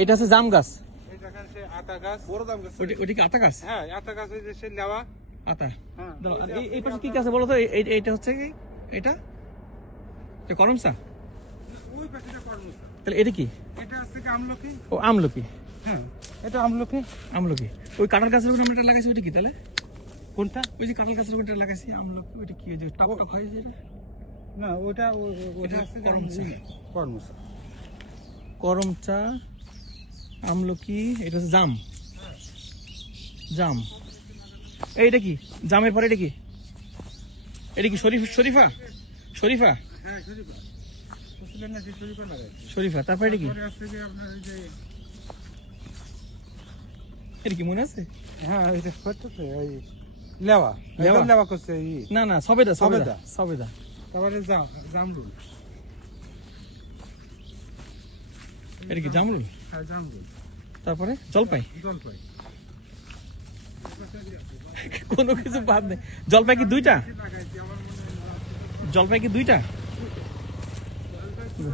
এটা আছে জাম গাছ, এটা কাছে আতা গাছ, বড় জাম গাছ। ওইটা কি আতা গাছ? হ্যাঁ, আতা গাছ ওই যে সে লেওয়া আতা। হ্যাঁ। আর এই পাশে কি গাছ বলো তো? এইটা হচ্ছে কি? এটা করমচা? ওই পাশেটা করমচা। তাহলে এটা কি? এটা আছে কি আমলকি? ও আমলকি। হ্যাঁ, এটা আমলকি। আমলকি। ওই কাঁঠাল গাছের উপর আমরা এটা লাগাইছি, ওইটা কি তাহলে? কোনটা? ওই যে কাঁঠাল গাছের উপর এটা লাগাইছি আমলকি, ওইটা কি? ওই যে টক টক হয় যেটা? না, ওটা ওটা এটা আছে করমচা। করমচা। করমচা, আমলকি, এটা হচ্ছে জাম। জাম। এইটা কি? জামের পরে এটা কি? এটা কি শরীফা? শরীফা? হ্যাঁ, শরীফা। বুঝলেন না যে শরীফা লাগাইছে। শরীফা। তারপরে এটা কি? পরে আছে যে আপনার ওই যে এটা কি মনে আছে? হ্যাঁ, এটা করতেছে ওই লেওয়া। লেওয়া? লেওয়া করছে এই। না না, সবেদা। সবেদা। সবেদা। তারপরে জামরুল। এটা কি জামরুল? হ্যাঁ, জামরুল। তারপরে জলপাই। জলপাই। কোনো কিছু বাদ নেই। জলপাই কি দুইটা? লাগাইছি আমার মনে হয়। জলপাই কি দুইটা?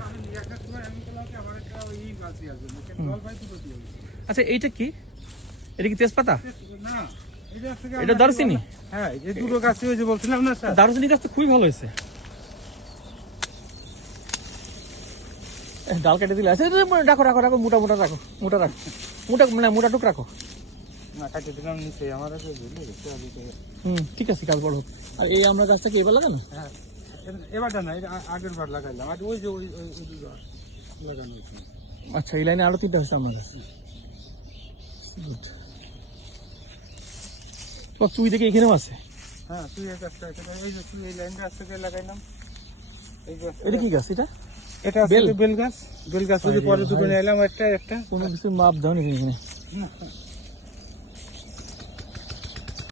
আমি একটা সময় আমি বললাম কি আমার একটা ওই গাছই আছে, জলপাই তো দিয়ে দিয়েছি। আচ্ছা, এইটা কি? এটা কি তেজপাতা? না, এটা আছে কি এটা দারুচিনি? হ্যাঁ, এই দুটো গাছই ওই যে বলছিলাম না স্যার। দারুচিনি গাছ তো খুবই ভালো হয়েছে। ডাল কেটে দিলে আছে। রাখো রাখো রাখো, মোটা মোটা রাখো, মোটা রাখো, মোটা মানে মোটা টুক রাখো। না, কাটে দিলাম নিচে আমার কাছে ঝুলে গেছে ওদিকে। ঠিক আছে, কাজ বড় হোক। আর এই আমরা গাছটাকে এবার লাগানো? হ্যাঁ, এবারটা না, এটা আগের বার লাগাইলাম। আর ওই যে ওই দুটো লাগানো হয়েছে। আচ্ছা, এই লাইনে আরো 3টা হচ্ছে আমার কাছে। তোমার চুই দেখে এখানেও আছে। হ্যাঁ, তুই এই গাছটা এই যে তুই এই লাইন গাছটাকে লাগাইলাম। এই গাছ এটা কি গাছ? এটা এটা আছে বেল গাছ। বেল গাছ যদি পরে দুটো নিয়ে এলাম একটা। কোনো কিছু মাপ দাও নাকি এখানে? না,